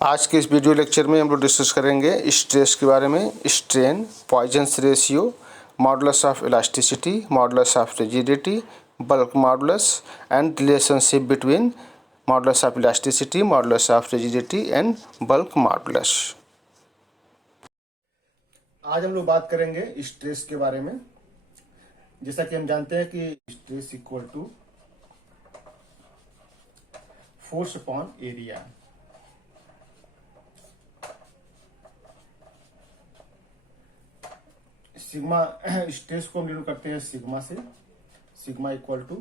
आज के इस वीडियो लेक्चर में हम लोग डिस्कस करेंगे स्ट्रेस के बारे में। Strain, Poisson's ratio, modulus of elasticity, modulus of rigidity, bulk modulus and relationship between modulus of elasticity, modulus of rigidity and bulk modulus. आज हम लोग बात करेंगे स्ट्रेस के बारे में। जैसा कि हम जानते हैं कि stress equal to force upon area. Sigma stress को हम डिनोट करते हैं सिग्मा से। Sigma equal to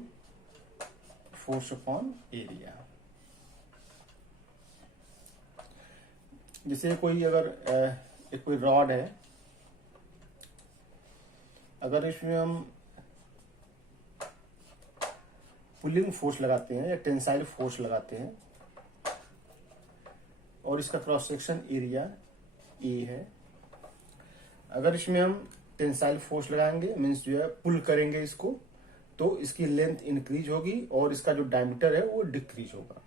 force upon area. जैसे कोई अगर एक कोई रॉड है, अगर इसमें हम पुलिंग फोर्स लगाते हैं या टेंसाइल फोर्स लगाते हैं और इसका क्रॉस सेक्शन एरिया ए है, अगर इसमें हम टेंसाइल फोर्स लगाएंगे मीन्स जो है पुल करेंगे इसको, तो इसकी लेंथ इंक्रीज होगी और इसका जो डायमीटर है वो डिक्रीज होगा।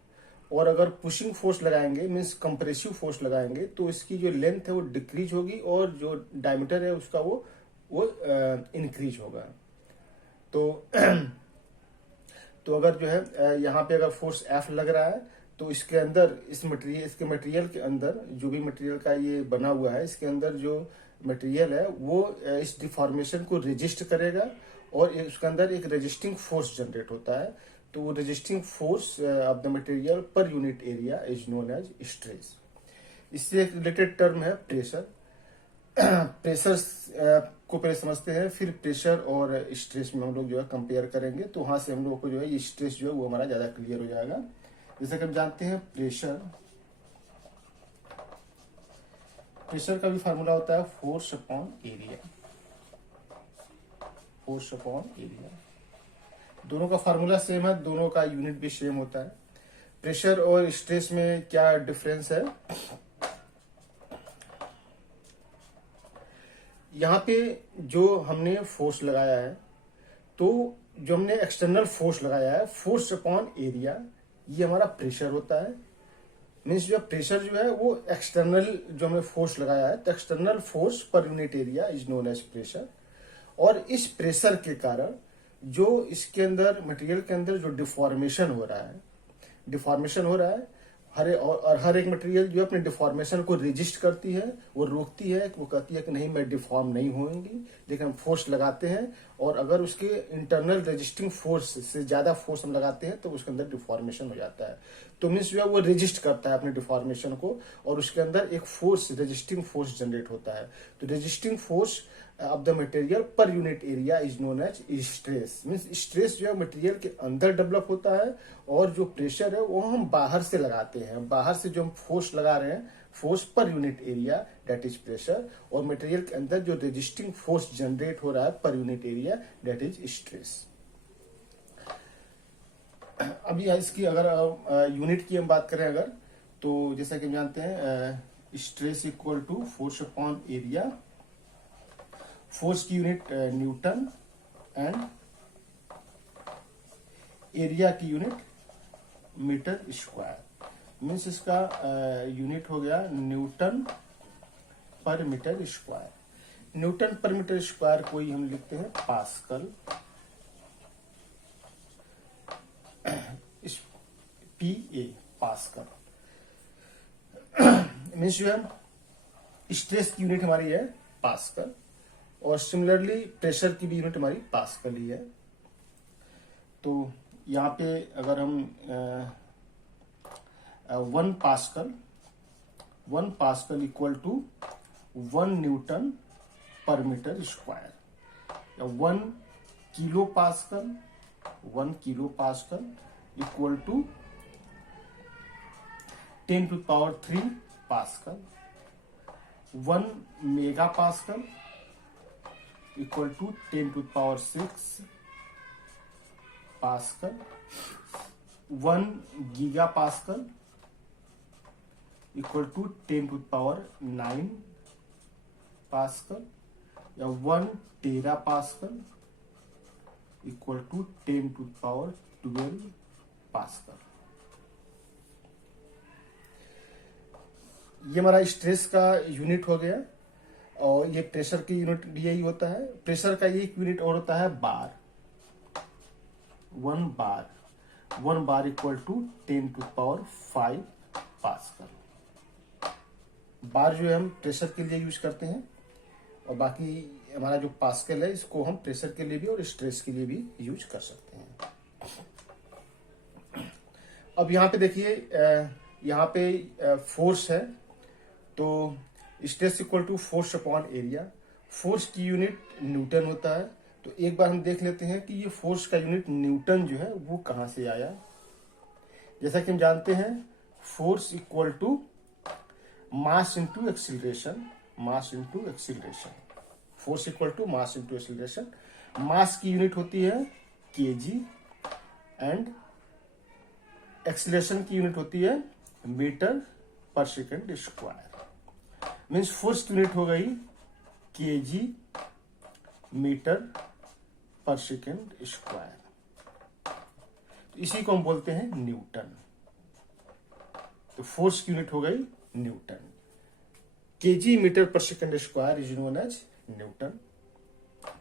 और अगर पुशिंग फोर्स लगाएंगे मीन्स कंप्रेसिव फोर्स लगाएंगे तो इसकी जो लेंथ है वो डिक्रीज होगी और जो डायमीटर है उसका वो इंक्रीज होगा। तो अगर जो है यहाँ पे अगर फोर्स F लग रहा है तो इसके अंदर इसके मटेरियल के अंदर जो भी मटेरियल का ये बना हुआ है, इसके अंदर जो मटेरियल है वो इस डिफॉर्मेशन को रेजिस्ट करेगा और उसके अंदर एक रेजिस्टिंग फोर्स जनरेट होता है। तो वो resisting force of the material per unit area is known as stress. इससे एक रिलेटेड टर्म है प्रेशर। प्रेशर को पहले समझते हैं, फिर प्रेशर और स्ट्रेस में हम लोग जो है कंपेयर करेंगे, तो वहां से हम लोग को जो है ये स्ट्रेस जो है वो हमारा ज्यादा क्लियर हो जाएगा। जैसे कि हम जानते हैं प्रेशर का भी फार्मूला होता है force upon area. Force upon area दोनों का फार्मूला सेम है, दोनों का यूनिट भी सेम होता है। प्रेशर और स्ट्रेस में क्या डिफरेंस है, यहाँ पे जो हमने फोर्स लगाया है, तो जो हमने एक्सटर्नल फोर्स लगाया है फोर्स अपॉन एरिया, ये हमारा प्रेशर होता है। मीन्स जो प्रेशर जो है वो एक्सटर्नल जो हमने फोर्स लगाया है, तो external force per unit area is known as pressure. और इस प्रेशर के कारण जो इसके अंदर मटेरियल के अंदर जो डिफॉर्मेशन हो रहा है हर एक मटेरियल जो अपने डिफॉर्मेशन को रेजिस्ट करती है, वो रोकती है, वो कहती है कि नहीं मैं डिफॉर्म नहीं होंगी, लेकिन हम फोर्स लगाते हैं और अगर उसके इंटरनल रेजिस्टिंग फोर्स से ज्यादा फोर्स हम लगाते हैं तो उसके अंदर डिफॉर्मेशन हो जाता है। तो मीन्स जो है वो रेजिस्ट करता है अपने डिफॉर्मेशन को और उसके अंदर एक फोर्स, रेजिस्टिंग फोर्स जनरेट होता है। तो resisting force of the material per unit area is known as stress. Means stress जो है मटेरियल के अंदर डेवलप होता है और जो प्रेशर है वो हम बाहर से लगाते हैं। बाहर से जो हम फोर्स लगा रहे हैं, force per unit area that is pressure, और मटेरियल के अंदर जो रेजिस्टिंग फोर्स जनरेट हो रहा है पर unit area that is stress. अभी इसकी अगर यूनिट की हम बात करें अगर, तो जैसा कि हम जानते हैं stress equal to force upon area. Force की यूनिट न्यूटन एंड एरिया की यूनिट मीटर स्क्वायर। मीन्स इसका यूनिट हो गया newton per metre square. Newton per metre square को ही हम लिखते हैं पास्कल। PA pascal. मीन्स जो है स्ट्रेस की यूनिट हमारी है पास्कल और सिमिलरली प्रेशर की भी यूनिट हमारी पास्कल ही है। तो यहाँ पे अगर हम 1 pascal equal to 1 newton per metre square, या 1 kilo pascal equal to 10⁻³ pascal. 1 mega pascal equal to 10⁶ pascal. 1 giga pascal equal to 10⁹ pascal, या 1 tera pascal equal to 10⁻12 pascal. ये हमारा स्ट्रेस का यूनिट हो गया, और ये प्रेशर की यूनिट भी यही होता है। प्रेशर का एक यूनिट और होता है बार। 1 बार इक्वल टू 10⁵ पास्कल। बार जो है हम प्रेशर के लिए यूज करते हैं, और बाकी हमारा जो पास्कल है इसको हम प्रेशर के लिए भी और स्ट्रेस के लिए भी यूज कर सकते हैं। अब यहाँ पे देखिए, यहाँ पे फोर्स है, तो stress equal to force upon area. Force की यूनिट न्यूटन होता है। तो एक बार हम देख लेते हैं कि ये फोर्स का यूनिट न्यूटन जो है वो कहाँ से आया। जैसा कि हम जानते हैं, force equal to mass into acceleration. Mass into acceleration, force equal to mass into acceleration. Mass की यूनिट होती है केजी, एंड एक्सीलरेशन की यूनिट होती है metre per second square. Means force की यूनिट हो गई KG metre per second square. तो इसी को हम बोलते हैं न्यूटन। तो फोर्स की यूनिट हो गई newton. KG metre per second square is known as newton.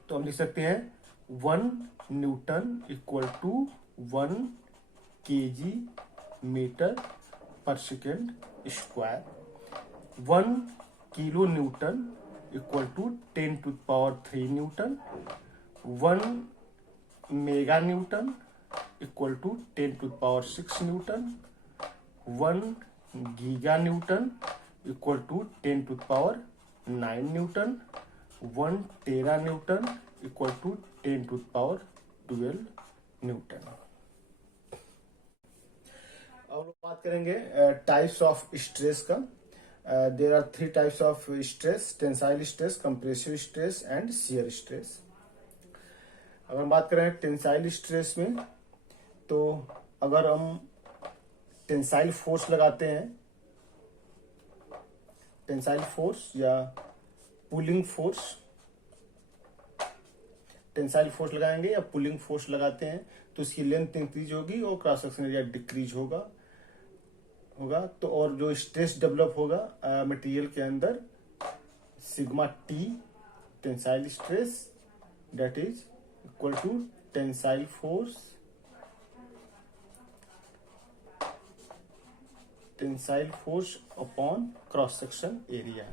तो हम लिख सकते हैं 1 newton equal to 1 KG metre per second square. 1 kilo newton equal to 10⁻³ newton. 1 mega newton equal to 10⁶ newton. 1 giga newton equal to 10⁹ newton. 1 tera newton equal to 10⁻12 newton. अब लोग बात करेंगे types of stress का। There are 3 types of stress: tensile stress, compressive stress and shear stress. अगर हम बात करें tensile stress में, तो अगर हम टेंसाइल फोर्स लगाते हैं, टेंसाइल फोर्स या पुलिंग फोर्स, टेंसाइल फोर्स लगाएंगे या पुलिंग फोर्स लगाते हैं, तो इसकी लेंथ इंक्रीज होगी और क्रॉस सेक्शन एरिया डिक्रीज होगा। तो और जो स्ट्रेस डेवलप होगा मटेरियल के अंदर, sigma T tensile stress, that is equal to tensile force upon cross section area.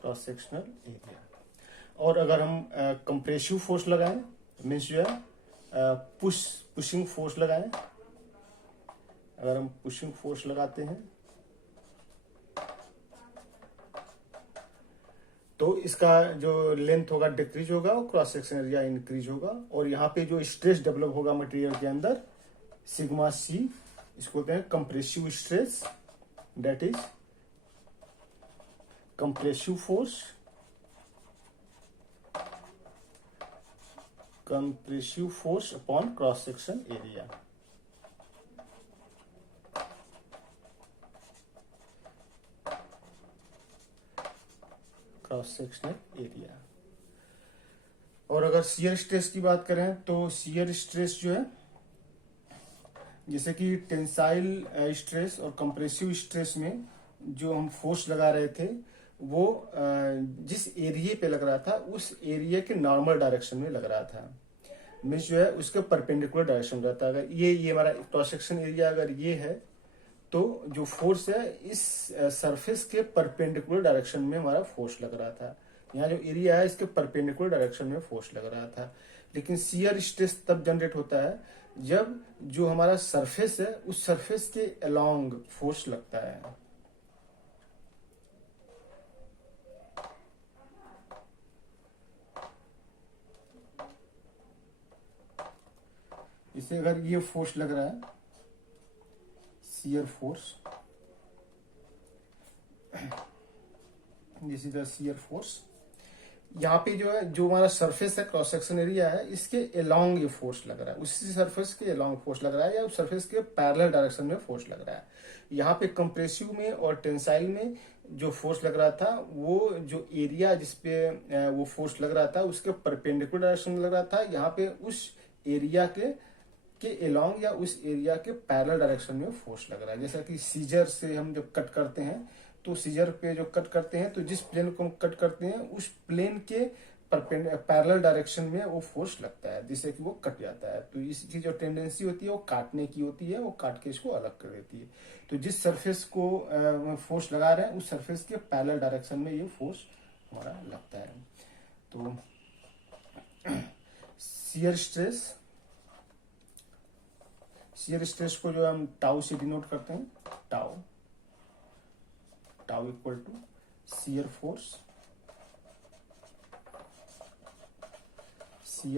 Cross sectional area. और अगर हम कंप्रेसिव फोर्स लगाएं, मीन्स जो है पुशिंग फोर्स लगाएं, अगर हम पुशिंग फोर्स लगाते हैं तो इसका जो लेंथ होगा डिक्रीज होगा और क्रॉस सेक्शन एरिया इंक्रीज होगा। और यहाँ पे जो स्ट्रेस डेवलप होगा मटेरियल के अंदर, सिग्मा सी, इसको कहते हैं compressive stress, that is compressive force upon cross section area. Cross sectional area. और अगर शियर स्ट्रेस की बात करें, तो शियर स्ट्रेस जो है, जैसे कि टेंसाइल स्ट्रेस और कंप्रेसिव स्ट्रेस में जो हम फोर्स लगा रहे थे, वो जिस एरिया पे लग रहा था उस एरिया के नॉर्मल डायरेक्शन में लग रहा था। मीन्स जो है उसके परपेंडिकुलर डायरेक्शन रहता है। अगर ये हमारा क्रॉस सेक्शन एरिया अगर ये है, तो जो फोर्स है इस सरफेस के परपेंडिकुलर डायरेक्शन में हमारा फोर्स लग रहा था। यहाँ जो एरिया है इसके परपेंडिकुलर डायरेक्शन में फोर्स लग रहा था। लेकिन शियर स्ट्रेस तब जनरेट होता है जब जो हमारा सरफेस है उस सरफेस के अलोंग फोर्स लगता है। इसे अगर ये फोर्स लग रहा है, shear force, this is the shear force, यहाँ पे जो है, जो हमारा सरफेस है, क्रॉस सेक्शन एरिया है, इसके अलोंग ये फोर्स लग रहा है, उसी सरफेस के अलोंग फोर्स लग रहा है या सरफेस के पैरेलल डायरेक्शन में फोर्स लग रहा है। यहाँ पे कंप्रेसिव में और टेंसाइल में जो फोर्स लग रहा था, वो जो एरिया जिसपे वो फोर्स लग रहा था उसके परपेंडिकुलर डायरेक्शन में लग रहा था। यहाँ पे उस एरिया के अलोंग या उस एरिया के पैरेलल डायरेक्शन में फोर्स लग रहा है। जैसा कि सीजर से हम जब कट करते हैं, तो सीजर पे जो कट करते हैं, तो जिस प्लेन को हम कट करते हैं उस प्लेन के पैरेलल डायरेक्शन में वो फोर्स लगता है, जिससे कि वो कट जाता है। तो इसकी जो टेंडेंसी होती है वो काटने की होती है, वो काट के इसको अलग कर देती है। तो जिस सरफेस को फोर्स लगा रहे हैं उस सरफेस के पैरेलल डायरेक्शन में ये फोर्स हमारा लगता है। तो शियर स्ट्रेस को जो हम टाउ से डिनोट करते हैं, tau equal to shear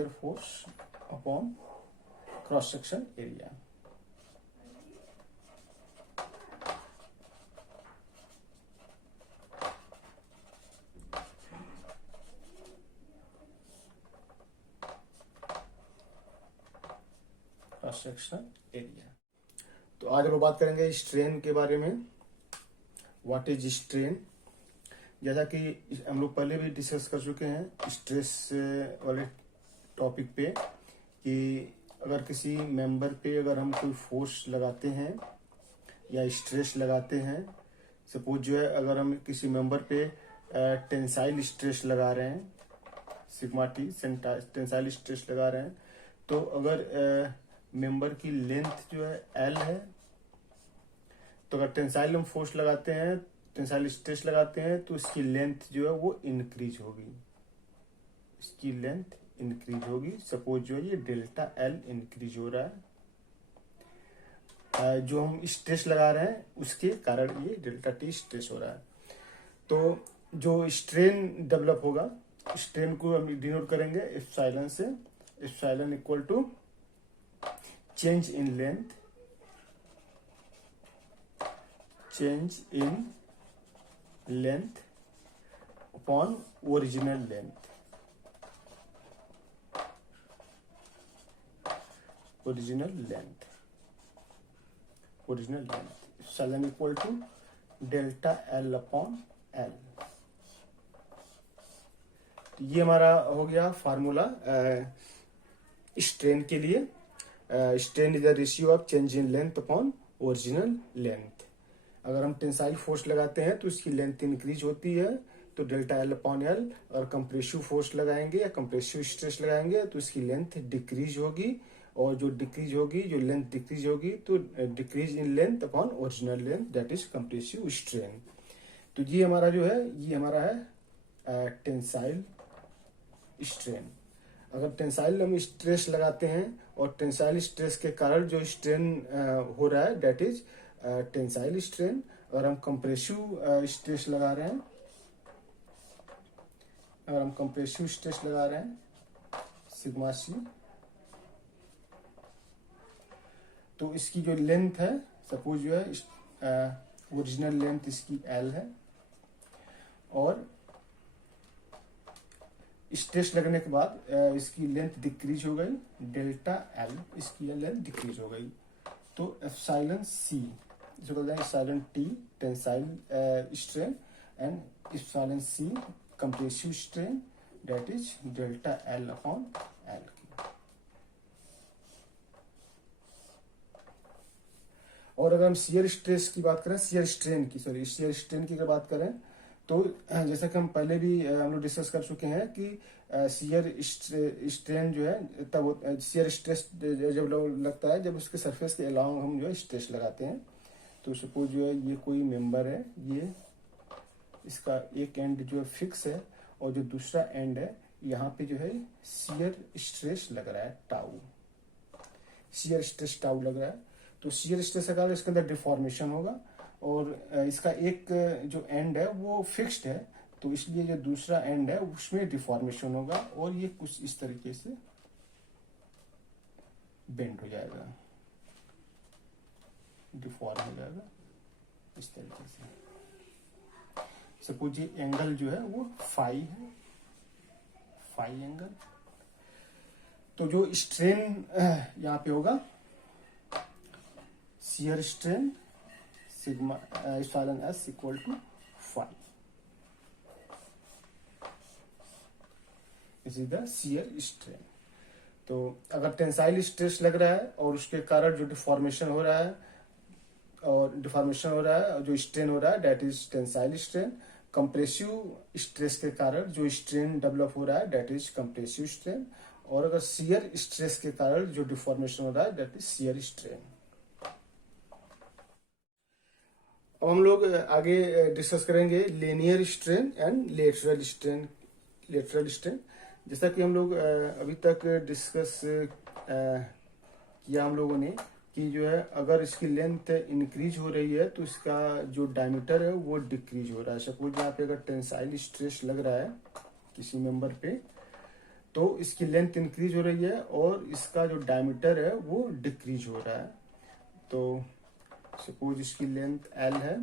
force upon cross section area. Cross section area. तो आज हम बात करेंगे स्ट्रेन के बारे में। What is strain? जैसा कि हम लोग पहले भी डिस्कस कर चुके हैं स्ट्रेस वाले टॉपिक पे, कि अगर किसी मेंबर पे अगर हम कोई फोर्स लगाते हैं या स्ट्रेस लगाते हैं, सपोज जो है अगर हम किसी मेंबर पे टेंसाइल स्ट्रेस लगा रहे हैं, सिग्मा टी टेंसाइल स्ट्रेस लगा रहे हैं, तो अगर मेंबर की लेंथ जो है एल है, तो अगर टेंसाइल हम फोर्स लगाते हैं, टेंसाइल स्ट्रेस लगाते हैं, तो इसकी लेंथ जो है वो इंक्रीज होगी, इसकी लेंथ इंक्रीज होगी। सपोज जो है ये डेल्टा एल इंक्रीज हो रहा है, जो हम स्ट्रेस लगा रहे हैं उसके कारण ये डेल्टा टी स्ट्रेस हो रहा है। तो जो स्ट्रेन डेवलप होगा, स्ट्रेन को हम डिनोट करेंगे एप्सिलॉन से। Epsilon equal to change in length upon original length. Epsilon equal to delta L upon L. तो ये हमारा हो गया फार्मूला स्ट्रेन के लिए। Strain is the ratio of change in length upon original length. अगर हम टेंसाइल फोर्स लगाते हैं तो इसकी लेंथ इंक्रीज होती है, तो डेल्टा एल अपॉन एल। और कंप्रेसिव फोर्स लगाएंगे या कंप्रेसिव स्ट्रेस लगाएंगे तो इसकी लेंथ डिक्रीज होगी, और जो डिक्रीज होगी, जो लेंथ डिक्रीज होगी, तो decrease in length upon original length, that is compressive strain. तो ये हमारा जो है, ये हमारा है टेंसाइल स्ट्रेन। अगर टेंसाइल हम स्ट्रेस लगाते हैं और टेंसाइल स्ट्रेस के कारण जो स्ट्रेन हो रहा है, दैट इज टेंसाइल स्ट्रेन। और हम कंप्रेसिव स्ट्रेस लगा रहे हैं, सिग्मा सी, तो इसकी जो लेंथ है, सपोज जो है ओरिजिनल लेंथ इसकी एल है, और स्ट्रेस लगने के बाद इसकी लेंथ डिक्रीज हो गई, डेल्टा एल, इसकी लेंथ डिक्रीज हो गई। तो एप्सिलॉन सी इसको बोलते हैं epsilon T tensile strain and epsilon C compressive strain, that is delta L upon L. और अगर हम शियर स्ट्रेस की बात करें, शियर स्ट्रेन की अगर बात करें, तो जैसा कि हम पहले भी हम लोग डिस्कस कर चुके हैं कि शियर स्ट्रेन जो है, तब शियर स्ट्रेस जब लगता है जब उसके सरफेस के अलोंग हम जो है स्ट्रेस लगाते हैं। तो सपोज जो है ये कोई मेंबर है, ये इसका एक एंड जो है फिक्स है और जो दूसरा एंड है यहाँ पे जो है शियर स्ट्रेस लग रहा है, शियर स्ट्रेस टाउ लग रहा है। तो शियर स्ट्रेस का इसके अंदर डिफॉर्मेशन होगा, और इसका एक जो एंड है वो फिक्स्ड है, तो इसलिए जो दूसरा एंड है उसमें डिफॉर्मेशन होगा, और ये कुछ इस तरीके से बेंड हो जाएगा, डिफॉर्म हो जाएगा इस तरीके से। सपोज ये एंगल जो है वो फाई है, फाई एंगल। तो जो स्ट्रेन यहाँ पे होगा shear strain sigma epsilon S equal to phi, is the shear strain. तो अगर टेंसाइल स्ट्रेस लग रहा है और उसके कारण जो डिफॉर्मेशन हो रहा है और जो स्ट्रेन हो रहा है that is tensile strain. Compressive stress के कारण जो स्ट्रेन डेवलप हो रहा है दैट इज कंप्रेसिव स्ट्रेन। और अगर शियर स्ट्रेस के कारण जो डिफॉर्मेशन हो रहा है दैट इज शियर स्ट्रेन। अब हम लोग आगे डिस्कस करेंगे linear strain and lateral strain. जैसा कि हम लोग अभी तक डिस्कस किया हम लोगों ने कि जो है अगर इसकी लेंथ इंक्रीज हो रही है तो इसका जो डायमीटर है वो डिक्रीज हो रहा है। सपोज यहाँ पे अगर टेंसाइल स्ट्रेस लग रहा है किसी मेंबर पे तो इसकी लेंथ इंक्रीज हो रही है और इसका जो डायमीटर है वो डिक्रीज हो रहा है। तो सपोज इसकी लेंथ एल है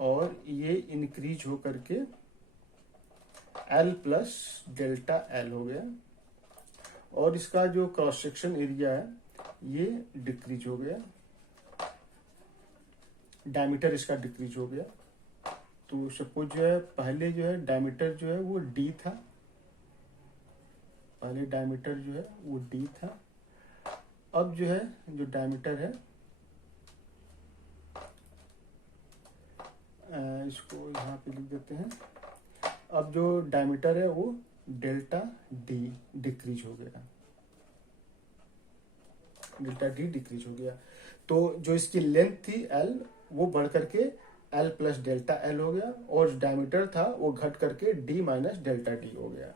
और ये इंक्रीज हो करके एल प्लस डेल्टा एल हो गया और इसका जो क्रॉस सेक्शन एरिया है ये डिक्रीज हो गया, डायमीटर इसका डिक्रीज हो गया। तो सपोज जो है पहले जो है डायमीटर जो है वो डी था, पहले डायमीटर जो है वो डी था। अब जो है जो डायमीटर है इसको यहाँ पे लिख देते हैं। अब जो डायमीटर है वो डेल्टा डी डिक्रीज हो गया, डेल्टा डी डिक्रीज हो गया। तो जो इसकी लेंथ थी एल वो बढ़ करके एल प्लस डेल्टा एल हो गया और डायमीटर था वो घट करके डी माइनस डेल्टा डी हो गया।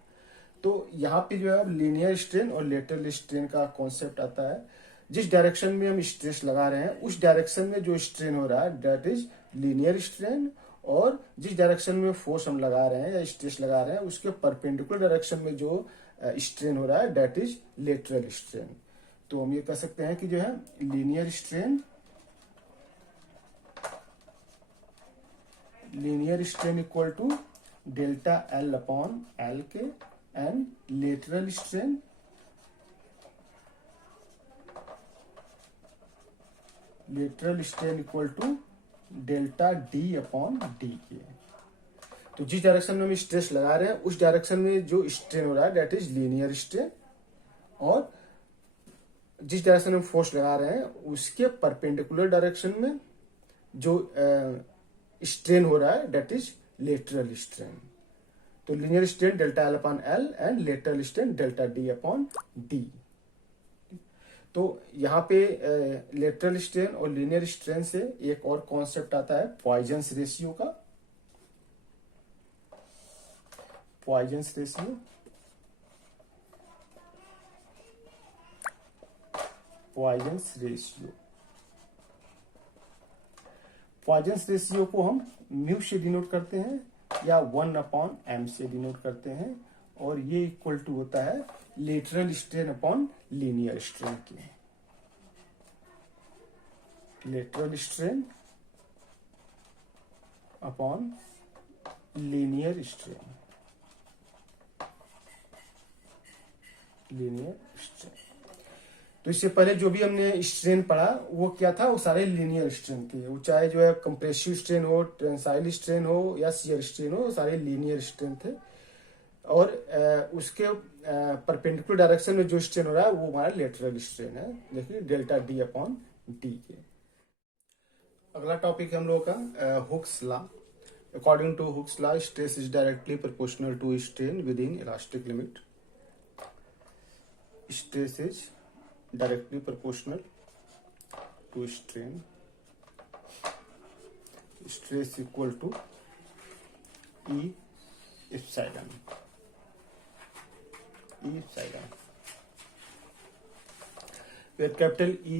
तो यहाँ पे जो है लीनियर स्ट्रेन और लेटरल स्ट्रेन का कॉन्सेप्ट आता है। जिस डायरेक्शन में हम स्ट्रेस लगा रहे हैं उस डायरेक्शन में जो स्ट्रेन हो रहा है दैट इज लीनियर स्ट्रेन, और जिस डायरेक्शन में फोर्स हम लगा रहे हैं या स्ट्रेस लगा रहे हैं उसके परपेंडिकुलर डायरेक्शन में जो स्ट्रेन हो रहा है दैट इज लेटरल स्ट्रेन। तो हम ये कह सकते हैं कि जो है linear strain equal to delta L upon L के and lateral strain equal to delta D upon D के। तो जिस डायरेक्शन में हम स्ट्रेस लगा रहे हैं उस डायरेक्शन में जो स्ट्रेन हो रहा है दैट इज लीनियर स्ट्रेन, और जिस डायरेक्शन में फोर्स लगा रहे हैं उसके परपेंडिकुलर डायरेक्शन में जो स्ट्रेन हो रहा है दैट इज लेटरल स्ट्रेन। तो linear strain delta L upon L and lateral strain delta D upon D. तो यहाँ पे लेटरल स्ट्रेन और लीनियर स्ट्रेन से एक और कॉन्सेप्ट आता है पॉइजन्स रेशियो का। पॉइजन्स रेशियो को हम म्यू से डिनोट करते हैं या 1 अपॉन एम से डिनोट करते हैं, और ये इक्वल टू होता है lateral strain upon linear strain के। Lateral strain upon linear strain, तो इससे पहले जो भी हमने स्ट्रेन पढ़ा वो क्या था, वो सारे लीनियर स्ट्रेन थे। वो चाहे जो है कंप्रेसिव स्ट्रेन हो, टेंसाइल स्ट्रेन हो या शियर स्ट्रेन हो, सारे लीनियर स्ट्रेन थे। और उसके परपेंडिकुलर डायरेक्शन में जो स्ट्रेन हो रहा है वो हमारा लेटरल स्ट्रेन है, देखिए डेल्टा डी अपॉन डी के। अगला टॉपिक हम लोगों का Hooke's law. According to Hooke's law stress is directly proportional to strain within elastic limit. Stress is directly proportional to strain. Stress equal to E epsilon, where capital E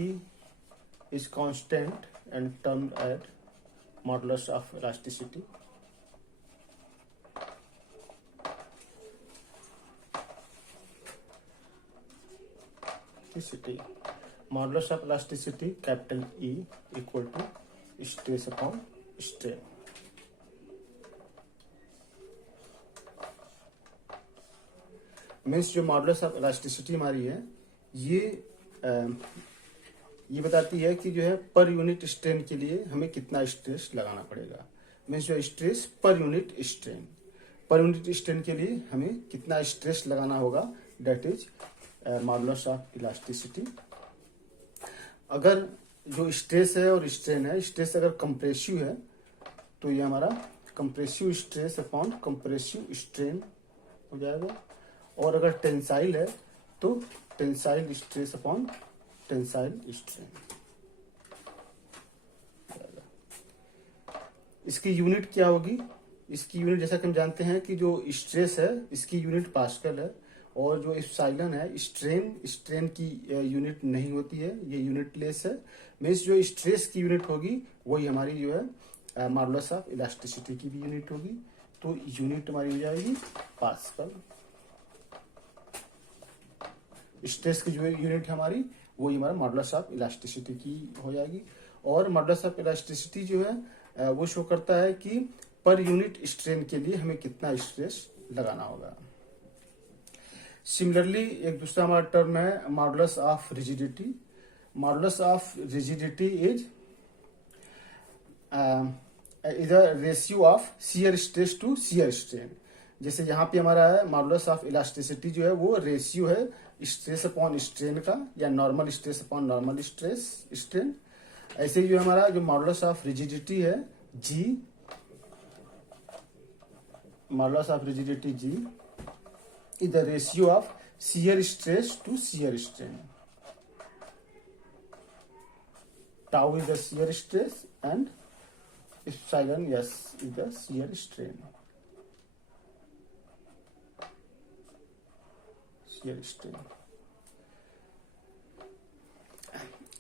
is constant and termed as modulus of elasticity. Modulus of elasticity capital E equal to stress upon strain. Means जो modulus of elasticity हमारी है ये बताती है कि जो है per unit strain के लिए हमें कितना स्ट्रेस लगाना पड़ेगा। मीन्स जो स्ट्रेस पर यूनिट स्ट्रेन के लिए हमें कितना स्ट्रेस लगाना होगा, that is modulus of elasticity. अगर जो स्ट्रेस है और स्ट्रेन है, स्ट्रेस अगर कंप्रेसिव है तो ये हमारा compressive stress upon compressive strain हो जाएगा, और अगर टेंसाइल है तो tensile stress upon tensile strain. इसकी यूनिट क्या होगी? इसकी यूनिट जैसा कि हम जानते हैं कि जो स्ट्रेस है इसकी यूनिट पास्कल है, और जो एप्सिलॉन है स्ट्रेन की यूनिट नहीं होती है, ये यूनिटलेस है। मीन्स जो स्ट्रेस की यूनिट होगी वही हमारी जो है मॉडुलस ऑफ इलास्टिसिटी की भी यूनिट होगी। तो यूनिट हमारी हो जाएगी पास्कल। स्ट्रेस की जो यूनिट हमारी वही हमारा मॉडुलस ऑफ इलास्टिसिटी की हो जाएगी। और मॉडुलस ऑफ इलास्टिसिटी जो है वो शो करता है कि पर यूनिट स्ट्रेन के लिए हमें कितना स्ट्रेस लगाना होगा। सिमिलरली एक दूसरा हमारा टर्म है modulus of rigidity. Modulus of rigidity is a ratio of shear stress to shear strain. जैसे यहाँ पे हमारा है मॉडुलस ऑफ इलास्टिसिटी जो है वो रेशियो है स्ट्रेस अपॉन स्ट्रेन का, या normal stress upon normal strain. ऐसे ही जो हमारा जो मॉडुलस ऑफ रिजिडिटी है G, modulus of rigidity G is the ratio of shear stress to shear strain. Tau is the shear stress and epsilon s is the shear strain. Shear strain.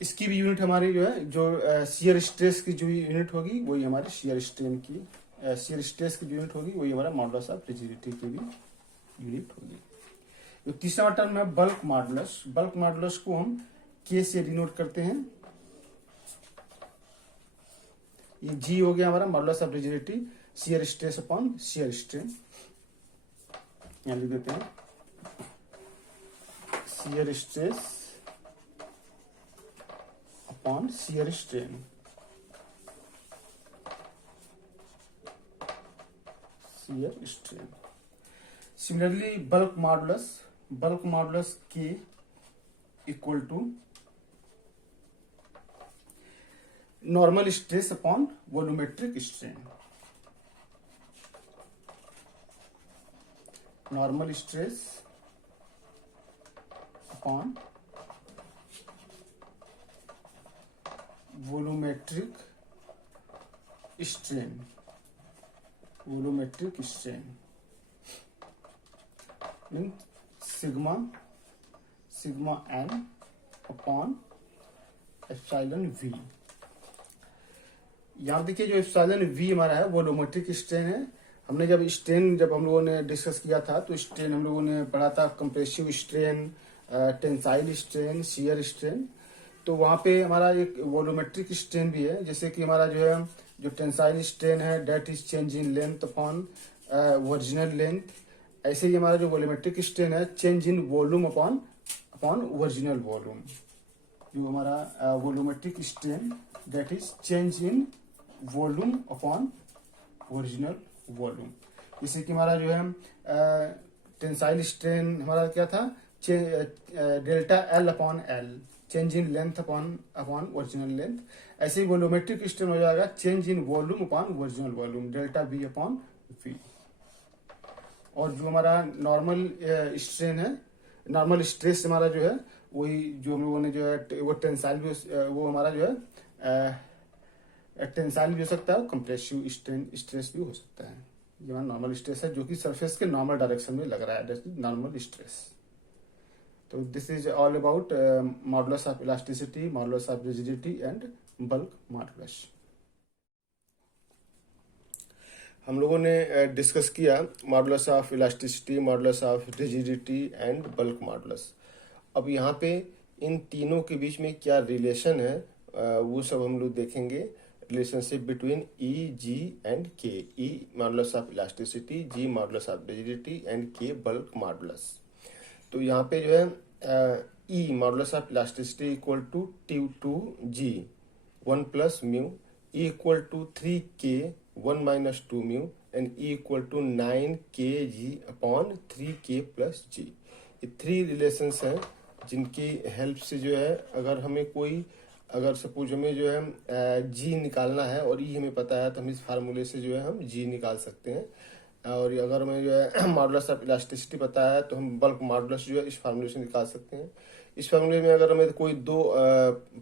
इसकी भी unit हमारी जो है जो shear stress की जो unit होगी वही हमारी शियर स्ट्रेन की शियर स्ट्रेस की यूनिट होगी वही हमारा मॉडुलस ऑफ रिजिडिटी की भी यूनिट होगी। तो तीसरा टर्म है बल्क मॉडुलस। बल्क मॉडुलस को हम के से डिनोट करते हैं। ये जी हो गया हमारा modulus of rigidity, shear stress upon shear strain. यहां लिख देते हैं shear stress upon shear strain. Shear strain. Similarly, bulk modulus K equal to normal stress upon volumetric strain. Normal stress upon volumetric strain. Volumetric strain. Sigma n upon epsilon v। यहाँ देखिए जो epsilon v हमारा है volumetric strain है। हमने जब हम लोगों ने डिस्कस किया था तो स्ट्रेन हम लोगों ने पढ़ा था compressive strain, tensile strain, shear strain. तो वहाँ पे हमारा एक वोलूमेट्रिक स्ट्रेन भी है। जैसे कि हमारा जो है जो टेंसाइल स्ट्रेन है that is change in length upon original length. ऐसे ही हमारा जो वॉल्यूमेट्रिक स्ट्रेन है change in volume upon original volume. जो हमारा volumetric strain that is change in volume upon original volume. जैसे कि हमारा जो है टेंसाइल स्ट्रेन हमारा क्या था, delta L upon L, change in length upon original length. ऐसे ही वॉल्यूमेट्रिक स्ट्रेन हो जाएगा change in volume upon original volume, delta V upon V. और जो हमारा नॉर्मल स्ट्रेन है, नॉर्मल स्ट्रेस हमारा जो है वही जो हम लोगों ने जो है वो टेंसाइल भी, वो हमारा जो है टेंसाइल भी हो सकता है, कंप्रेसिव स्ट्रेस भी हो सकता है। ये हमारा नॉर्मल स्ट्रेस है जो कि सरफेस के नॉर्मल डायरेक्शन में लग रहा है, दैट इज नॉर्मल स्ट्रेस। तो this is all about modulus of elasticity, modulus of rigidity and bulk modulus. हम लोगों ने डिस्कस किया modulus of elasticity, modulus of rigidity and bulk modulus. अब यहाँ पे इन तीनों के बीच में क्या रिलेशन है वो सब हम लोग देखेंगे। Relationship between E, G and K. E modulus of elasticity, G modulus of rigidity and K bulk modulus. तो यहाँ पे जो है E modulus of elasticity equal to T2G 1 plus mu, E equal to 3K 1 minus 2 mu and E equal to 9KG upon 3K plus G. ये three relations हैं जिनकी help से जो है अगर हमें कोई, अगर सपोज हमें जो है जी निकालना है और ई हमें पता है तो हम इस फार्मूले से जो है हम जी निकाल सकते हैं। और अगर हमें जो है मॉडुलस ऑफ इलास्टिसिटी पता है तो हम बल्क मॉडुलस जो है इस फार्मूले से निकाल सकते हैं। इस फार्मूले में अगर हमें कोई दो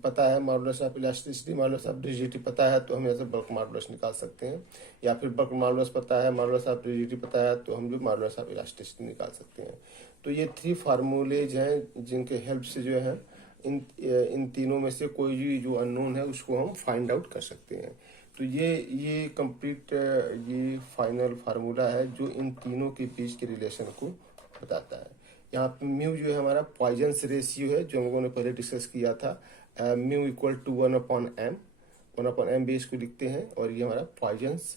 पता है, modulus of elasticity, modulus of rigidity पता है तो हम ऐसे बल्क मॉडुलस निकाल सकते हैं, या फिर बल्क मॉडुलस पता है, मॉडुलस ऑफ रिजिडिटी पता है तो हम भी मॉडुलस ऑफ इलास्टिसिटी निकाल सकते हैं। तो ये थ्री फार्मूलेज हैं जिनके हेल्प से जो है इन तीनों में से कोई भी जो अननोन है उसको हम फाइंड आउट कर सकते हैं। तो ये कंप्लीट ये फाइनल फार्मूला है जो इन तीनों के बीच के रिलेशन को बताता है। यहाँ पे म्यू जो है हमारा पॉइजन्स रेशियो है जो हम लोगों ने पहले डिस्कस किया था, mu equal to 1/m, 1/m भी इसको लिखते हैं, और ये हमारा पॉइजन्स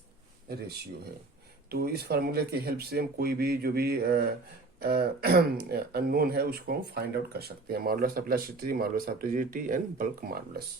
रेशियो है। तो इस फार्मूले की हेल्प से हम कोई भी जो भी अननोन है उसको हम फाइंड आउट कर सकते हैं, modulus of elasticity, modulus of rigidity and bulk modulus.